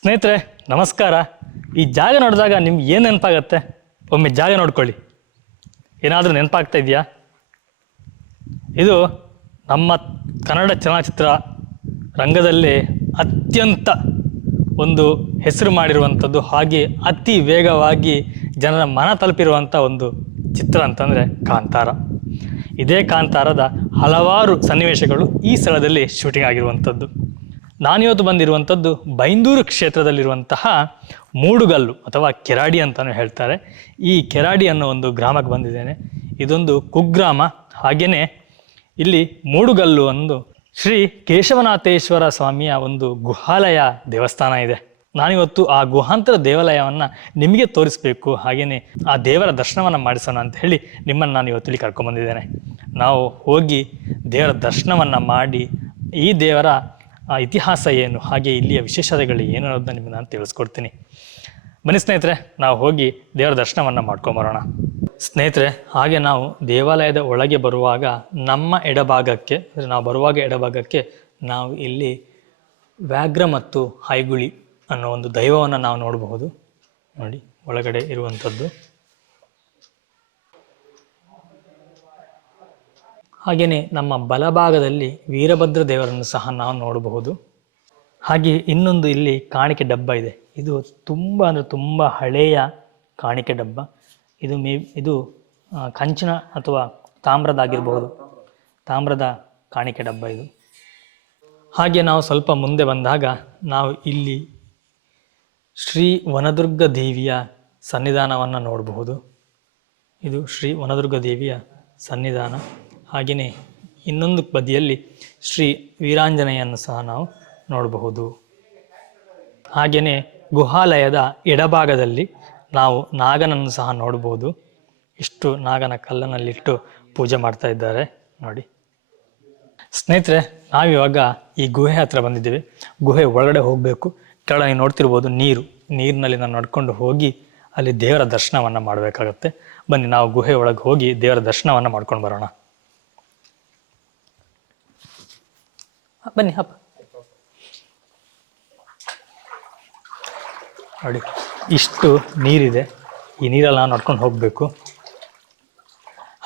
ಸ್ನೇಹಿತರೆ ನಮಸ್ಕಾರ. ಈ ಜಾಗ ನೋಡಿದಾಗ ನಿಮ್ಗೆ ಏನು ನೆನಪಾಗತ್ತೆ? ಒಮ್ಮೆ ಜಾಗ ನೋಡ್ಕೊಳ್ಳಿ. ಏನಾದರೂ ನೆನಪಾಗ್ತಾ ಇದೆಯಾ? ಇದು ನಮ್ಮ ಕನ್ನಡ ಚಲನಚಿತ್ರ ರಂಗದಲ್ಲಿ ಅತ್ಯಂತ ಒಂದು ಹೆಸರು ಮಾಡಿರುವಂಥದ್ದು, ಹಾಗೆ ಅತಿ ವೇಗವಾಗಿ ಜನರ ಮನ ತಲುಪಿರುವಂಥ ಒಂದು ಚಿತ್ರ ಅಂತಂದರೆ ಕಾಂತಾರ. ಇದೇ ಕಾಂತಾರದ ಹಲವಾರು ಸನ್ನಿವೇಶಗಳು ಈ ಸ್ಥಳದಲ್ಲಿ ಶೂಟಿಂಗ್ ಆಗಿರುವಂಥದ್ದು. ನಾನಿವತ್ತು ಬಂದಿರುವಂಥದ್ದು ಬೈಂದೂರು ಕ್ಷೇತ್ರದಲ್ಲಿರುವಂತಹ ಮೂಡುಗಲ್ಲು ಅಥವಾ ಕೆರಾಡಿ ಅಂತಲೂ ಹೇಳ್ತಾರೆ. ಈ ಕೆರಾಡಿ ಅನ್ನೋ ಒಂದು ಗ್ರಾಮಕ್ಕೆ ಬಂದಿದ್ದೇನೆ. ಇದೊಂದು ಕುಗ್ರಾಮ. ಹಾಗೆಯೇ ಇಲ್ಲಿ ಮೂಡುಗಲ್ಲು ಒಂದು ಶ್ರೀ ಕೇಶವನಾಥೇಶ್ವರ ಸ್ವಾಮಿಯ ಒಂದು ಗುಹಾಲಯ ದೇವಸ್ಥಾನ ಇದೆ. ನಾನಿವತ್ತು ಆ ಗುಹಾಂತರ ದೇವಾಲಯವನ್ನು ನಿಮಗೆ ತೋರಿಸ್ಬೇಕು, ಹಾಗೆಯೇ ಆ ದೇವರ ದರ್ಶನವನ್ನು ಮಾಡಿಸೋಣ ಅಂತ ಹೇಳಿ ನಿಮ್ಮನ್ನು ನಾನು ಇವತ್ತು ಇಲ್ಲಿ ಕರ್ಕೊಂಡ್ಬಂದಿದ್ದೇನೆ. ನಾವು ಹೋಗಿ ದೇವರ ದರ್ಶನವನ್ನು ಮಾಡಿ ಈ ದೇವರ ಇತಿಹಾಸ ಏನು, ಹಾಗೆ ಇಲ್ಲಿಯ ವಿಶೇಷತೆಗಳು ಏನು ಅನ್ನೋದನ್ನ ನಿಮಗೆ ನಾನು ತಿಳಿಸ್ಕೊಡ್ತೀನಿ. ಬನ್ನಿ ಸ್ನೇಹಿತರೆ, ನಾವು ಹೋಗಿ ದೇವರ ದರ್ಶನವನ್ನು ಮಾಡ್ಕೊಂಬರೋಣ. ಸ್ನೇಹಿತರೆ, ಹಾಗೆ ನಾವು ದೇವಾಲಯದ ಒಳಗೆ ಬರುವಾಗ ನಮ್ಮ ಎಡಭಾಗಕ್ಕೆ, ಅಂದರೆ ನಾವು ಬರುವಾಗ ಎಡಭಾಗಕ್ಕೆ ನಾವು ಇಲ್ಲಿ ವ್ಯಾಘ್ರ ಮತ್ತು ಹೈಗುಳಿ ಅನ್ನೋ ಒಂದು ದೈವವನ್ನು ನಾವು ನೋಡಬಹುದು. ನೋಡಿ, ಒಳಗಡೆ ಇರುವಂಥದ್ದು. ಹಾಗೆಯೇ ನಮ್ಮ ಬಲಭಾಗದಲ್ಲಿ ವೀರಭದ್ರ ದೇವರನ್ನು ಸಹ ನಾವು ನೋಡಬಹುದು. ಹಾಗೆ ಇನ್ನೊಂದು ಇಲ್ಲಿ ಕಾಣಿಕೆ ಡಬ್ಬ ಇದೆ. ಇದು ತುಂಬ ಅಂದರೆ ತುಂಬ ಹಳೆಯ ಕಾಣಿಕೆ ಡಬ್ಬ. ಇದು ಕಂಚಿನ ಅಥವಾ ತಾಮ್ರದಾಗಿರಬಹುದು. ತಾಮ್ರದ ಕಾಣಿಕೆ ಡಬ್ಬ ಇದು. ಹಾಗೆ ನಾವು ಸ್ವಲ್ಪ ಮುಂದೆ ಬಂದಾಗ ನಾವು ಇಲ್ಲಿ ಶ್ರೀ ವನದುರ್ಗ ದೇವಿಯ ಸನ್ನಿಧಾನವನ್ನು ನೋಡಬಹುದು. ಇದು ಶ್ರೀ ವನದುರ್ಗ ದೇವಿಯ ಸನ್ನಿಧಾನ. ಹಾಗೆಯೇ ಇನ್ನೊಂದು ಬದಿಯಲ್ಲಿ ಶ್ರೀ ವೀರಾಂಜನೇಯನ್ನು ಸಹ ನಾವು ನೋಡಬಹುದು. ಹಾಗೆಯೇ ಗುಹಾಲಯದ ಎಡಭಾಗದಲ್ಲಿ ನಾವು ನಾಗನನ್ನು ಸಹ ನೋಡಬಹುದು. ಇಷ್ಟು ನಾಗನ ಕಲ್ಲನಲ್ಲಿಟ್ಟು ಪೂಜೆ ಮಾಡ್ತಾ ಇದ್ದಾರೆ ನೋಡಿ. ಸ್ನೇಹಿತರೆ, ನಾವಿವಾಗ ಈ ಗುಹೆ ಹತ್ರ ಬಂದಿದ್ದೇವೆ. ಗುಹೆ ಒಳಗಡೆ ಹೋಗಬೇಕು. ಕೆಳಗೆ ನೋಡ್ತಿರ್ಬೋದು ನೀರಿನಲ್ಲಿ ನಾವು ನಡ್ಕೊಂಡು ಹೋಗಿ ಅಲ್ಲಿ ದೇವರ ದರ್ಶನವನ್ನು ಮಾಡಬೇಕಾಗತ್ತೆ. ಬನ್ನಿ, ನಾವು ಗುಹೆ ಒಳಗೆ ಹೋಗಿ ದೇವರ ದರ್ಶನವನ್ನು ಮಾಡ್ಕೊಂಡು ಬರೋಣ. ಬನ್ನಿ ಅಪ್ಪ. ನೋಡಿ, ಇಷ್ಟು ನೀರಿದೆ. ಈ ನೀರಲ್ಲಿ ನಾವು ನಡ್ಕೊಂಡು ಹೋಗಬೇಕು.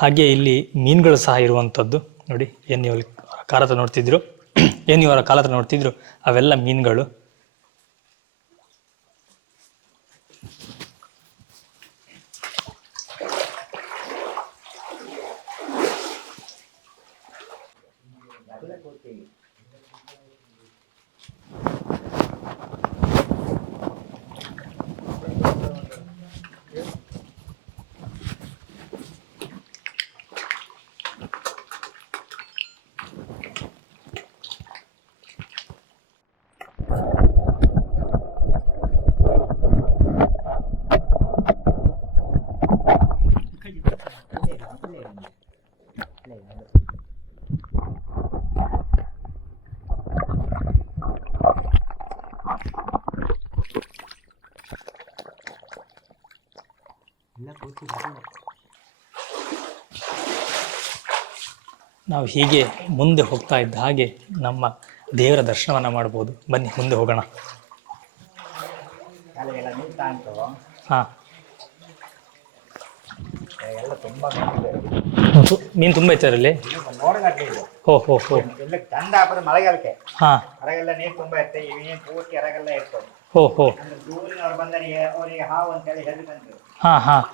ಹಾಗೆ ಇಲ್ಲಿ ಮೀನುಗಳು ಸಹ ಇರುವಂಥದ್ದು. ನೋಡಿ, ಏನು ನೀವು ಕಾಲ ಹತ್ರ ನೋಡ್ತಿದ್ರು, ಏನು ನೀವು ಕಾಲ ಹತ್ರ ನೋಡ್ತಿದ್ರು, ಅವೆಲ್ಲ ಮೀನುಗಳು. ನಾವು ಹೀಗೆ ಮುಂದೆ ಹೋಗ್ತಾ ಇದ್ದ ಹಾಗೆ ನಮ್ಮ ದೇವರ ದರ್ಶನವನ್ನು ಮಾಡ್ಬೋದು. ಬನ್ನಿ, ಮುಂದೆ ಹೋಗೋಣ. ಹಾಂ, ಮೀನು ತುಂಬ ಐತೆ ಅದರಲ್ಲಿ. ಹೋ ಹೋ ಹೋ. ಹಾಂ, ಹೋ ಹೋ. ಹಾಂ ಹಾಂ.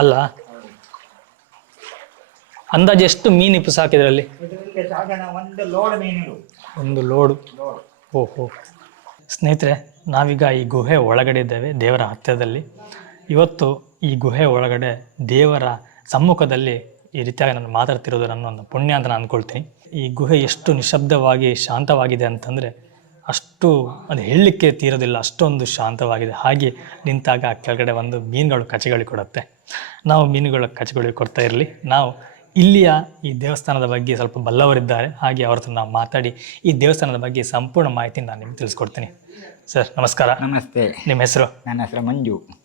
ಅಲ್ಲ, ಅಂದಾಜು ಎಷ್ಟು ಮೀನು ಸಾಕಿದ್ರಲ್ಲಿ? ಒಂದು ಲೋಡು. ಓಹೋ. ಸ್ನೇಹಿತರೆ, ನಾವೀಗ ಈ ಗುಹೆ ಒಳಗಡೆ ಇದ್ದೇವೆ, ದೇವರ ಹತ್ತಿರದಲ್ಲಿ. ಇವತ್ತು ಈ ಗುಹೆ ಒಳಗಡೆ ದೇವರ ಸಮ್ಮುಖದಲ್ಲಿ ಈ ರೀತಿಯಾಗಿ ನಾನು ಮಾತಾಡ್ತಿರೋದು ನನ್ನ ಒಂದು ಪುಣ್ಯ ಅಂತ ನಾನು ಅಂದ್ಕೊಳ್ತೀನಿ. ಈ ಗುಹೆ ಎಷ್ಟು ನಿಶಬ್ದವಾಗಿ ಶಾಂತವಾಗಿದೆ ಅಂತಂದರೆ ಅಷ್ಟು ಅದು ಹೇಳಲಿಕ್ಕೆ ತೀರೋದಿಲ್ಲ, ಅಷ್ಟೊಂದು ಶಾಂತವಾಗಿದೆ. ಹಾಗೆ ನಿಂತಾಗ ಕೆಳಗಡೆ ಒಂದು ಮೀನುಗಳು ಕಚೆಗಳಿಗೆ ಕೊಡುತ್ತೆ. ನಾವು ಮೀನುಗಳ ಕಚೆಗಳಿಗೆ ಕೊಡ್ತಾ ಇರಲಿ. ನಾವು ಇಲ್ಲಿಯ ಈ ದೇವಸ್ಥಾನದ ಬಗ್ಗೆ ಸ್ವಲ್ಪ ಬಲ್ಲವರಿದ್ದಾರೆ, ಹಾಗೆ ಅವ್ರ ಹತ್ರ ನಾವು ಮಾತಾಡಿ ಈ ದೇವಸ್ಥಾನದ ಬಗ್ಗೆ ಸಂಪೂರ್ಣ ಮಾಹಿತಿ ನಾನು ನಿಮ್ಗೆ ತಿಳಿಸ್ಕೊಡ್ತೀನಿ. ಸರ್ ನಮಸ್ಕಾರ. ನಮಸ್ತೆ. ನಿಮ್ಮ ಹೆಸರು? ನನ್ನ ಹೆಸರು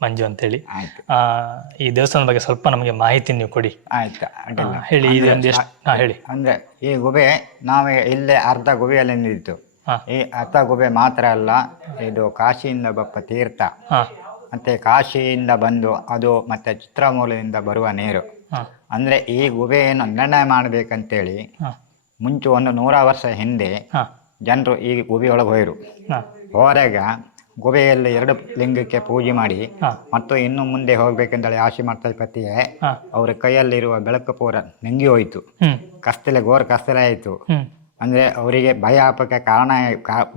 ಮಂಜು ಅಂತೇಳಿ. ಈ ದೇವಸ್ಥಾನದ ಬಗ್ಗೆ ಸ್ವಲ್ಪ ನಮಗೆ ಮಾಹಿತಿ ನೀವು ಕೊಡಿ. ಆಯ್ತಾ? ಹೇಳಿ. ಹೇಳಿ. ಅಂದ್ರೆ ಈ ಗುಬೆ ನಾವೇ ಇಲ್ಲೇ ಅರ್ಧ ಗುಬೆಯಲ್ಲಿ ನಿಂತಿತ್ತು. ಹಾ. ಈ ಅತ್ತ ಗುಬೆ ಮಾತ್ರ ಅಲ್ಲ, ಇದು ಕಾಶಿಯಿಂದ ಬಪ್ಪ ತೀರ್ಥ, ಹಾ ಮತ್ತೆ ಕಾಶಿಯಿಂದ ಬಂದು ಅದು ಮತ್ತೆ ಚಿತ್ರಮೂಲದಿಂದ ಬರುವ ನೀರು. ಹಾ ಅಂದ್ರೆ ಈ ಗುಬೆಯನ್ನು ನಿರ್ಣಯ ಮಾಡಬೇಕಂತೇಳಿ ಹಾ ಮುಂಚೆ 100 ವರ್ಷ ಹಿಂದೆ ಹಾ ಜನರು ಈ ಗುಬೆಯೊಳಗೆ ಹೋಯರು. ಹಾ ಹೊರಗ ಗುಬೆಯಲ್ಲಿ 2 ಲಿಂಗಕ್ಕೆ ಪೂಜೆ ಮಾಡಿ ಹಾ ಮತ್ತು ಇನ್ನು ಮುಂದೆ ಹೋಗ್ಬೇಕಂತೇಳಿ ಆಶೆ ಮಾಡ್ತಾ ಪತಿಯೇ ಹಾ ಅವರ ಕೈಯಲ್ಲಿರುವ ಬೆಳಕು ಪೂರ ನಂಗಿ ಹೋಯ್ತು. ಹ್ಮ್ ಕಸ್ತಲೆ ಘೋರ ಕಸ್ತಲೆ ಆಯಿತು. ಹ್ಮ್ ಅಂದರೆ ಅವರಿಗೆ ಭಯ ಆಪಕ್ಕೆ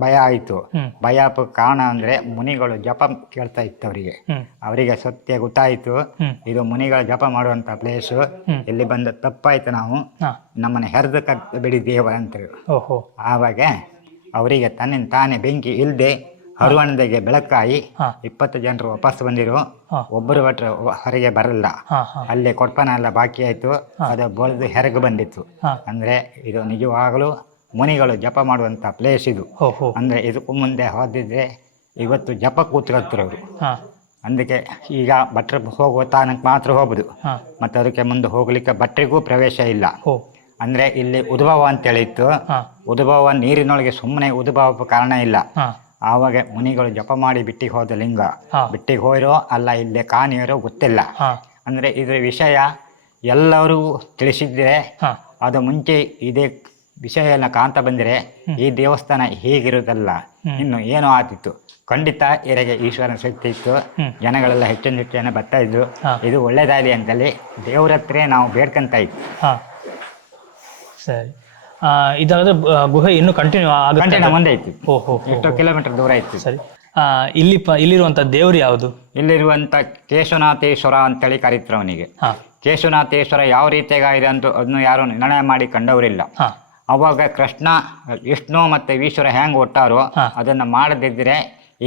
ಭಯ ಆಯಿತು. ಹ್ಮ್ ಭಯ ಆಪಕ್ಕೆ ಕಾರಣ ಅಂದರೆ ಮುನಿಗಳು ಜಪ ಕೇಳ್ತಾ ಇತ್ತು ಅವರಿಗೆ. ಹ್ಮ್ ಅವರಿಗೆ ಸತ್ಯ ಗೊತ್ತಾಯಿತು, ಹ್ಮ್ ಇದು ಮುನಿಗಳು ಜಪ ಮಾಡುವಂಥ ಪ್ಲೇಸು, ಹ್ಮ್ ಇಲ್ಲಿ ಬಂದ ತಪ್ಪಾಯ್ತು, ನಾವು ಹಾ ನಮ್ಮನ್ನು ಹೆರ್ದಕ್ಕೆ ಬಿಡಿ ದೇವ ಅಂತೇಳಿ. ಓಹೋ ಆವಾಗ ಅವರಿಗೆ ತನ್ನಿಂದ ತಾನೇ ಬೆಂಕಿ ಇಲ್ಲದೆ ಹರುವಣದಿಗೆ ಬೆಳಕಾಯಿ ಹಾ 20 ಜನರು ವಾಪಸ್ ಬಂದಿರು. ಹಾ ಒಬ್ಬರು ಒಟ್ಟರು ಹೊರಗೆ ಬರಲ್ಲ. ಹಾ ಹಾ ಅಲ್ಲೇ ಕೊಡ್ಪನ ಎಲ್ಲ ಬಾಕಿ ಆಯಿತು. ಅದು ಬಳಿದು ಹೆರಗು ಬಂದಿತ್ತು. ಹಾ ಅಂದರೆ ಇದು ನಿಜವಾಗಲೂ ಮುನಿಗಳು ಜಪ ಮಾಡುವಂಥ ಪ್ಲೇಸ್ ಇದು. ಓಹೋ ಅಂದರೆ ಇದಕ್ಕೂ ಮುಂದೆ ಹೋದಿದ್ರೆ ಇವತ್ತು ಜಪ ಕೂತ್ಕೊಳ್ತಾರೆ ಅವರು. ಹಾ ಅದಕ್ಕೆ ಈಗ ಭಟ್ರು ಹೋಗುವ ತಾನಕ್ಕೆ ಮಾತ್ರ ಹೋಗ್ಬೋದು, ಹಾ ಮತ್ತು ಅದಕ್ಕೆ ಮುಂದೆ ಹೋಗ್ಲಿಕ್ಕೆ ಭಟ್ರಿಗೂ ಪ್ರವೇಶ ಇಲ್ಲ. ಓ ಅಂದರೆ ಇಲ್ಲಿ ಉದ್ಭವ ಅಂತೇಳಿತ್ತು. ಹಾ ಉದ್ಭವ ನೀರಿನೊಳಗೆ ಸುಮ್ಮನೆ ಉದ್ಭವ ಕಾರಣ ಇಲ್ಲ. ಹಾ ಆವಾಗ ಮುನಿಗಳು ಜಪ ಮಾಡಿ ಬಿಟ್ಟಿಗೆ ಹೋದ ಲಿಂಗ. ಹಾ ಬಿಟ್ಟಿಗೆ ಹೋಯಿರೋ ಅಲ್ಲ ಇಲ್ಲೇ ಕಾಣಿರೋ ಗೊತ್ತಿಲ್ಲ. ಹಾ ಅಂದರೆ ಇದರ ವಿಷಯ ಎಲ್ಲರೂ ತಿಳಿಸಿದ್ರೆ ಹಾ ಅದು ಮುಂಚೆ ಇದೇ ವಿಷಯ ಎಲ್ಲ ಕಾಣ್ತಾ ಬಂದರೆ ಈ ದೇವಸ್ಥಾನ ಹೀಗಿರುವುದಲ್ಲ, ಇನ್ನು ಏನೋ ಆತಿತ್ತು. ಖಂಡಿತ ಇದಕ್ಕೆ ಈಶ್ವರನ ಶಕ್ತಿ ಇತ್ತು. ಜನಗಳೆಲ್ಲ ಹೆಚ್ಚಿನ ಜನ ಬರ್ತಾ ಇದ್ರು. ಹಾ. ಇದು ಒಳ್ಳೇದಾಗಲಿ ಅಂತೇಳಿ ದೇವ್ರ ಹತ್ರ ನಾವು ಬೇಡ್ಕೊಂತ ಇತ್ತು. ಹಾ ಸರಿ. ಇದಾದ್ರೆ ಗುಹೆ ಇನ್ನೂ ಕಂಟಿನ್ಯೂ ಆಗುತ್ತೆ? ಕಂಟಿನ್ಯೂ ಮುಂದೆ ಇತ್ತು. ಓಹೋ ಎಷ್ಟೋ ಕಿಲೋಮೀಟರ್ ದೂರ ಇತ್ತು. ಸರಿ. ಇಲ್ಲಿರುವಂಥ ದೇವ್ರು ಯಾವುದು? ಇಲ್ಲಿರುವಂಥ ಕೇಶವನಾಥೇಶ್ವರ ಅಂತೇಳಿ ಕರೀತಾರೆ ಅವನಿಗೆ. ಹಾ ಕೇಶವನಾಥೇಶ್ವರ ಯಾವ ರೀತಿಯಾಗಿದೆ ಅಂತ ಅದನ್ನು ಯಾರು ನಿರ್ಣಯ ಮಾಡಿ ಕಂಡವರಿಲ್ಲ. ಹಾ ಅವಾಗ ಕೃಷ್ಣ, ವಿಷ್ಣು ಮತ್ತು ಈಶ್ವರ ಹೆಂಗೆ ಒಟ್ಟಾರೋ ಹಾ. ಅದನ್ನು ಮಾಡದಿದ್ದರೆ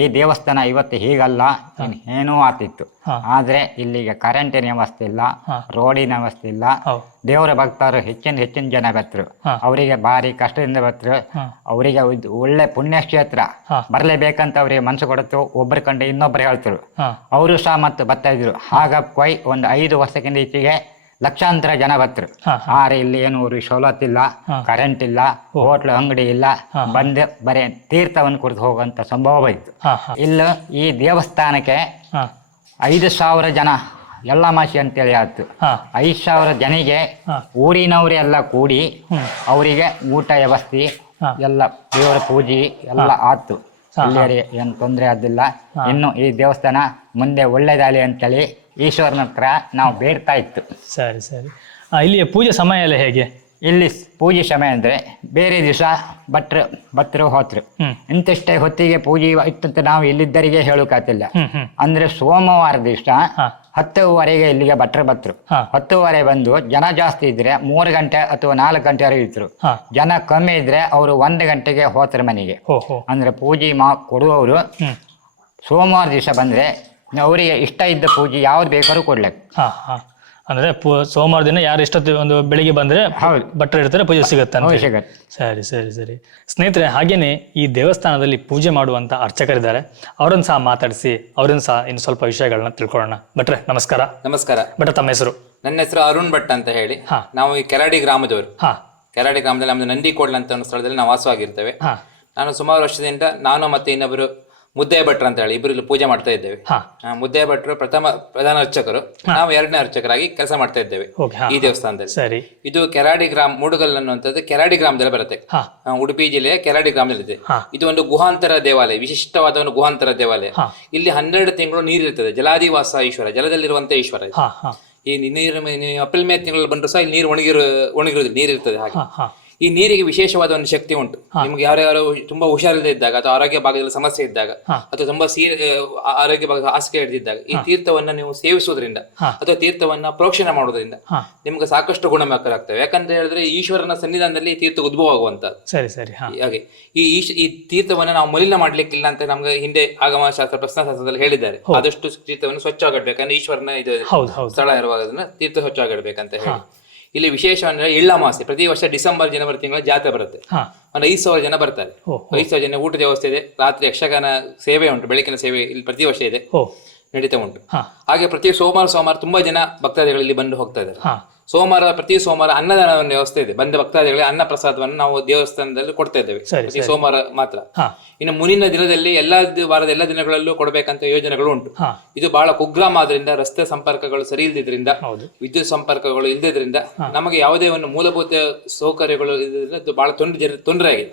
ಈ ದೇವಸ್ಥಾನ ಇವತ್ತು ಹೀಗಲ್ಲ, ಏನೂ ಆತಿತ್ತು. ಹಾ. ಆದರೆ ಇಲ್ಲಿಗೆ ಕರೆಂಟಿನ ವ್ಯವಸ್ಥೆ ಇಲ್ಲ, ಹಾ. ರೋಡಿನ ವ್ಯವಸ್ಥೆ ಇಲ್ಲ. ಹೌದು. ದೇವರ ಭಕ್ತರು ಹೆಚ್ಚಿನ ಜನ ಬರ್ತರು. ಹಾ. ಅವರಿಗೆ ಭಾರಿ ಕಷ್ಟದಿಂದ ಬರ್ತರು. ಹಾ. ಅವರಿಗೆ ಒಳ್ಳೆ ಪುಣ್ಯಕ್ಷೇತ್ರ ಹಾ. ಬರಲೇಬೇಕಂತ ಅವರಿಗೆ ಮನಸ್ಸು ಕೊಡುತ್ತು. ಒಬ್ಬರು ಕಂಡು ಇನ್ನೊಬ್ಬರು ಹೇಳ್ತರು. ಹಾ ಅವರು ಸಹ ಮತ್ತೆ ಬರ್ತಾ ಇದ್ರು. ಆಗ ಒಂದು 5 ವರ್ಷಕ್ಕಿಂತ ಈಚೆಗೆ ಲಕ್ಷಾಂತರ ಜನ ಬರ್ತರು. ಹಾ. ಆದ್ರೆ ಇಲ್ಲಿ ಏನು ಅವ್ರಿಗೆ ಸವಲತ್ತಿಲ್ಲ, ಹಾ. ಕರೆಂಟ್ ಇಲ್ಲ, ಹೋಟ್ಲು ಅಂಗಡಿ ಇಲ್ಲ. ಹಾ. ಬಂದು ಬರೀ ತೀರ್ಥವನ್ನು ಕುರಿತು ಹೋಗುವಂತ ಸಂಭವ ಇತ್ತು. ಹಾ ಹಾ ಇಲ್ಲ ಈ ದೇವಸ್ಥಾನಕ್ಕೆ ಹಾ 5,000 ಜನ ಎಲ್ಲ ಮಾಸಿ ಅಂತೇಳಿ ಆಯ್ತು. ಹಾ 5,000 ಜನಿಗೆ ಹಾ. ಊರಿನವರೆಲ್ಲ ಕೂಡಿ ಹ್ಮ್. ಅವರಿಗೆ ಊಟ ವ್ಯವಸ್ಥೆ ಹಾ. ಎಲ್ಲ ದೇವರ ಪೂಜೆ ಎಲ್ಲ ಆಯ್ತು. ಹಾ. ಇಲ್ಲಿ ಏನು ತೊಂದರೆ ಆದಿಲ್ಲ. ಹಾ. ಇನ್ನು ಈ ದೇವಸ್ಥಾನ ಮುಂದೆ ಒಳ್ಳೇದಾಗಲಿ ಅಂತೇಳಿ ಈಶ್ವರನ ಹತ್ರ ನಾವು ಬೇಡ್ತಾ ಇತ್ತು. ಸರಿ ಸರಿ. ಇಲ್ಲಿಯ ಪೂಜೆ ಸಮಯ ಎಲ್ಲ ಹೇಗೆ? ಇಲ್ಲಿ ಪೂಜೆ ಸಮಯ ಅಂದರೆ ಬೇರೆ ದಿವಸ ಭಟ್ರು ಹೋತ್ರು. ಹ್ಮ್ ಇಂತಿಷ್ಟೇ ಹೊತ್ತಿಗೆ ಪೂಜೆ ಇತ್ತಂತ ನಾವು ಇಲ್ಲಿದ್ದರಿಗೆ ಹೇಳೋಕಾತಿಲ್ಲ. ಹ್ಮ್ ಅಂದರೆ ಸೋಮವಾರ ದಿವಸ ಹಾ 10:15 ಇಲ್ಲಿಗೆ ಭಟ್ರು ಬತ್ರು. ಹಾ 10:15 ಬಂದು ಜನ ಜಾಸ್ತಿ ಇದ್ರೆ 3 ಗಂಟೆ ಅಥವಾ 4 ಗಂಟೆವರೆಗೆ ಇದ್ರು. ಹಾ ಜನ ಕಮ್ಮಿ ಇದ್ರೆ ಅವರು 1 ಗಂಟೆಗೆ ಹೋತ್ರು ಮನೆಗೆ. ಓಹೋ ಅಂದರೆ ಪೂಜೆ ಕೊಡುವವರು ಹ್ಮ್ ಸೋಮವಾರ ದಿವಸ ಬಂದರೆ ಅವರಿಗೆ ಇಷ್ಟ ಇದ್ದ ಪೂಜೆ ಯಾವ್ದು ಬೇಕಾದ್ರೂ ಕೊಡ್ಲಿಕ್ಕೆ. ಹಾ ಹಾ ಅಂದ್ರೆ ಸೋಮವಾರ ದಿನ ಯಾರು ಎಷ್ಟೊತ್ತು ಒಂದು ಬೆಳಿಗ್ಗೆ ಬಂದ್ರೆ ಹೌದು. ಭಟ್ರು ಇರ್ತಾರೆ, ಪೂಜೆ ಸಿಗುತ್ತೆ ಅಂತ. ಹೌದು, ಸಿಗತ್ತೆ. ಸರಿ ಸರಿ ಸರಿ. ಸ್ನೇಹಿತರೆ, ಹಾಗೇನೆ ಈ ದೇವಸ್ಥಾನದಲ್ಲಿ ಪೂಜೆ ಮಾಡುವಂತ ಅರ್ಚಕರಿದ್ದಾರೆ, ಅವರನ್ನು ಸಹ ಮಾತಾಡಿಸಿ ಅವರನ್ನು ಸಹ ಇನ್ನು ಸ್ವಲ್ಪ ವಿಷಯಗಳನ್ನ ತಿಳ್ಕೊಳ್ಳೋಣ. ಭಟ್ರೆ ನಮಸ್ಕಾರ. ನಮಸ್ಕಾರ. ಭಟ್ರೆ ತಮ್ಮ ಹೆಸರು? ನನ್ನ ಹೆಸರು ಅರುಣ್ ಭಟ್ ಅಂತ ಹೇಳಿ. ಹಾ. ನಾವು ಈ ಕೆರಾಡಿ ಗ್ರಾಮದವರು. ಹಾ ಕೆರಾಡಿ ಗ್ರಾಮದಲ್ಲಿ ನಮ್ದು ನಂದಿಕೋಡ್ಲ ಅಂತ ಒಂದು ಸ್ಥಳದಲ್ಲಿ ನಾವು ವಾಸವಾಗಿರ್ತೇವೆ. ಹಾ ನಾನು ಸುಮಾರು ವರ್ಷದಿಂದ ನಾನು ಮತ್ತೆ ಇನ್ನೊಬ್ಬರು ಮುದ್ದೆ ಭಟ್ರು ಅಂತ ಹೇಳಿ ಇಬ್ಬರು ಇಲ್ಲಿ ಪೂಜೆ ಮಾಡ್ತಾ ಇದ್ದೇವೆ. ಹಾ ಮುದ್ದೆ ಭಟ್ರು ಪ್ರಧಾನ ಅರ್ಚಕರು, ನಾವು 2ನೇ ಅರ್ಚಕರಾಗಿ ಕೆಲಸ ಮಾಡ್ತಾ ಇದ್ದೇವೆ ಓಕೆ. ಹಾ ಈ ದೇವಸ್ಥಾನದಲ್ಲಿ. ಸರಿ. ಇದು ಕೆರಾಡಿ ಗ್ರಾಮ, ಮೂಡುಗಲ್ ಅನ್ನುವಂಥದ್ದು ಕೆರಾಡಿ ಗ್ರಾಮದಲ್ಲಿ ಬರುತ್ತೆ. ಹಾ ಉಡುಪಿ ಜಿಲ್ಲೆಯ ಕೆರಾಡಿ ಗ್ರಾಮದಲ್ಲಿದೆ. ಹಾ ಇದು ಒಂದು ಗುಹಾಂತರ ದೇವಾಲಯ, ವಿಶಿಷ್ಟವಾದ ಒಂದು ಗುಹಾಂತರ ದೇವಾಲಯ. ಹಾ ಇಲ್ಲಿ 12 ತಿಂಗಳು ನೀರಿರ್ತದೆ. ಜಲಾದಿವಾಸ ಈಶ್ವರ, ಜಲದಲ್ಲಿರುವಂತ ಈಶ್ವರ ಇದು. ಹಾ ಹಾ ಈ ನೀರು ಏಪ್ರಿಲ್ ಮೇ ತಿಂಗಳಲ್ಲಿ ಬಂದರೂ ಸಹ ಇಲ್ಲಿ ನೀರು ಒಣಗಿರೋದಿಲ್ಲ, ನೀರು ಇರ್ತದೆ ಹಾಗೆ. ಹಾ ಹಾ ಈ ನೀರಿಗೆ ವಿಶೇಷವಾದ ಒಂದು ಶಕ್ತಿ ಉಂಟು. ನಿಮ್ಗೆ ಯಾರ್ಯಾರು ತುಂಬಾ ಹುಷಾರಿಲ್ಲದೆ ಇದ್ದಾಗ ಅಥವಾ ಆರೋಗ್ಯ ಭಾಗದಲ್ಲಿ ಸಮಸ್ಯೆ ಇದ್ದಾಗ ಅಥವಾ ತುಂಬಾ ಆರೋಗ್ಯ ಭಾಗದ ಹಾಸಿಗೆ ಹಿಡಿದಿದ್ದಾಗ ಈ ತೀರ್ಥವನ್ನ ನೀವು ಸೇವಿಸುವುದರಿಂದ ಅಥವಾ ತೀರ್ಥವನ್ನ ಪ್ರೋಕ್ಷಣೆ ಮಾಡೋದ್ರಿಂದ ನಿಮ್ಗೆ ಸಾಕಷ್ಟು ಗುಣಮುಖರಾಗ್ತವೆ. ಯಾಕಂತ ಹೇಳಿದ್ರೆ ಈಶ್ವರನ ಸನ್ನಿಧಾನದಲ್ಲಿ ಈ ತೀರ್ಥ ಉದ್ಭವ ಆಗುವಂತದ್ದು. ಸರಿ ಸರಿ. ಹಾಗೆ ಈ ತೀರ್ಥವನ್ನ ನಾವು ಮಲಿನ ಮಾಡ್ಲಿಕ್ಕಿಲ್ಲ ಅಂತ ನಮ್ಗೆ ಹಿಂದೆ ಆಗಮಶಾಸ್ತ್ರ ಪ್ರಶ್ನಾಶಾಸ್ತ್ರದಲ್ಲಿ ಹೇಳಿದ್ದಾರೆ. ಆದಷ್ಟು ತೀರ್ಥವನ್ನು ಸ್ವಚ್ಛವಾಗಿಡ್ಬೇಕು, ಯಾಕಂದ್ರೆ ಈಶ್ವರನ ಇದು ಸ್ಥಳ ಇರುವಾಗದನ್ನ ತೀರ್ಥ ಸ್ವಚ್ಛವಾಗಿಡ್ಬೇಕಂತ ಹೇಳಿ. ಇಲ್ಲಿ ವಿಶೇಷ ಅಂದ್ರೆ ಎಳ್ಳಮಾಸೆ, ಪ್ರತಿ ವರ್ಷ ಡಿಸೆಂಬರ್ ಜನವರಿ ತಿಂಗಳ ಜಾತ್ರೆ ಬರುತ್ತೆ. ಒಂದು 5,000 ಜನ ಬರ್ತಾರೆ. 5,000 ಜನ ಊಟದ ವ್ಯವಸ್ಥೆ ಇದೆ. ರಾತ್ರಿ ಯಕ್ಷಗಾನ ಸೇವೆ ಉಂಟು, ಬೆಳಕಿನ ಸೇವೆ ಇಲ್ಲಿ ಪ್ರತಿ ವರ್ಷ ಇದೆ, ನಡೀತಾ ಉಂಟು. ಹಾಗೆ ಪ್ರತಿ ಸೋಮವಾರ ತುಂಬಾ ಜನ ಭಕ್ತಾದಿಗಳು ಇಲ್ಲಿ ಬಂದು ಹೋಗ್ತಾ ಇದ್ದಾರೆ. ಪ್ರತಿ ಸೋಮವಾರ ಅನ್ನದಾನವನ್ನು ವ್ಯವಸ್ಥೆ ಇದೆ. ಬಂದ ಭಕ್ತಾದಿಗಳಿಗೆ ಅನ್ನ ಪ್ರಸಾದವನ್ನು ನಾವು ದೇವಸ್ಥಾನದಲ್ಲಿ ಕೊಡ್ತಾ ಇದ್ದೇವೆ ಪ್ರತಿ ಸೋಮವಾರ ಮಾತ್ರ. ಇನ್ನು ಮುಂದಿನ ದಿನದಲ್ಲಿ ವಾರದ ಎಲ್ಲ ದಿನಗಳಲ್ಲೂ ಕೊಡಬೇಕಂತ ಯೋಜನೆಗಳು ಉಂಟು. ಇದು ಬಹಳ ಕುಗ್ರಾಮ ಆದ್ರಿಂದ ರಸ್ತೆ ಸಂಪರ್ಕಗಳು ಸರಿ ಇಲ್ದಿದ್ರಿಂದ, ವಿದ್ಯುತ್ ಸಂಪರ್ಕಗಳು ಇಲ್ದಿದ್ರಿಂದ ನಮಗೆ ಯಾವುದೇ ಒಂದು ಮೂಲಭೂತ ಸೌಕರ್ಯಗಳು ಇಲ್ಲದ್ರಿಂದ ಬಹಳ ತೊಂದರೆ ಆಗಿದೆ.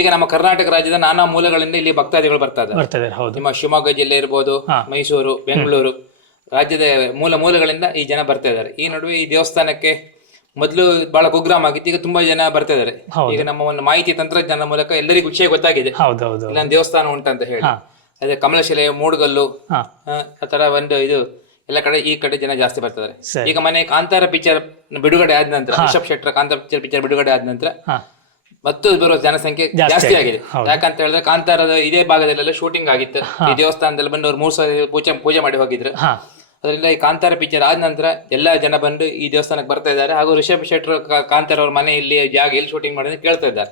ಈಗ ನಮ್ಮ ಕರ್ನಾಟಕ ರಾಜ್ಯದ ನಾನಾ ಮೂಲಗಳಿಂದ ಇಲ್ಲಿ ಭಕ್ತಾದಿಗಳು ಬರ್ತಾ ಇದ್ದಾರೆ. ನಿಮ್ಮ ಶಿವಮೊಗ್ಗ ಜಿಲ್ಲೆ ಇರ್ಬೋದು, ಮೈಸೂರು, ಬೆಂಗಳೂರು ರಾಜ್ಯದ ಮೂಲಗಳಿಂದ ಈ ಜನ ಬರ್ತಾ ಇದ್ದಾರೆ. ಈ ನಡುವೆ ಈ ದೇವಸ್ಥಾನಕ್ಕೆ ಮೊದಲು ಬಹಳ ಕುಗ್ರಾಮ ಆಗಿತ್ತು, ಈಗ ತುಂಬಾ ಜನ ಬರ್ತಾ ಇದ್ದಾರೆ. ಈಗ ನಮ್ಮ ಒಂದು ಮಾಹಿತಿ ತಂತ್ರಜ್ಞಾನ ಮೂಲಕ ಎಲ್ಲರಿಗೂ ವಿಷಯ ಗೊತ್ತಾಗಿದೆ, ಇಲ್ಲೊಂದು ದೇವಸ್ಥಾನ ಉಂಟಂತ ಹೇಳಿ. ಅದೇ ಕಮಲಶಿಲೆ, ಮೂಡ್ಗಲ್ಲು ಆತರ ಒಂದು ಇದು ಎಲ್ಲ ಕಡೆ ಈ ಕಡೆ ಜನ ಜಾಸ್ತಿ ಬರ್ತಾರೆ. ಈಗ ಮನೆ ಕಾಂತಾರ ಪಿಕ್ಚರ್ ಬಿಡುಗಡೆ ಆದ ನಂತರ, ರಿಷಬ್ ಶೆಟ್ಟರ್ ಕಾಂತಾರ ಪಿಕ್ಚರ್ ಬಿಡುಗಡೆ ಆದ ನಂತರ ಮತ್ತು ಬರುವ ಜನಸಂಖ್ಯೆ ಜಾಸ್ತಿ ಆಗಿದೆ. ಯಾಕಂತ ಹೇಳಿದ್ರೆ ಕಾಂತಾರದ ಇದೇ ಭಾಗದಲ್ಲೆಲ್ಲ ಶೂಟಿಂಗ್ ಆಗಿತ್ತು. ಈ ದೇವಸ್ಥಾನದಲ್ಲಿ ಬಂದು ಅವ್ರು 3 ಸಾವಿರ ಪೂಜೆ ಮಾಡಿ ಹೋಗಿದ್ರು. ಅದರಿಂದ ಈ ಕಾಂತಾರ ಪಿಕ್ಚರ್ ಆದ ನಂತರ ಎಲ್ಲಾ ಜನ ಬಂದು ಈ ದೇವಸ್ಥಾನಕ್ಕೆ ಬರ್ತಾ ಇದ್ದಾರೆ. ಹಾಗೂ ರಿಷಬ್ ಶೆಟ್ಟರ್ ಕಾಂತಾರ ಅವ್ರ ಮನೆ ಇಲ್ಲಿ ಜಾಗ ಎಲ್ಲಿ ಶೂಟಿಂಗ್ ಮಾಡಿದ್ರೆ ಕೇಳ್ತಾ ಇದ್ದಾರೆ.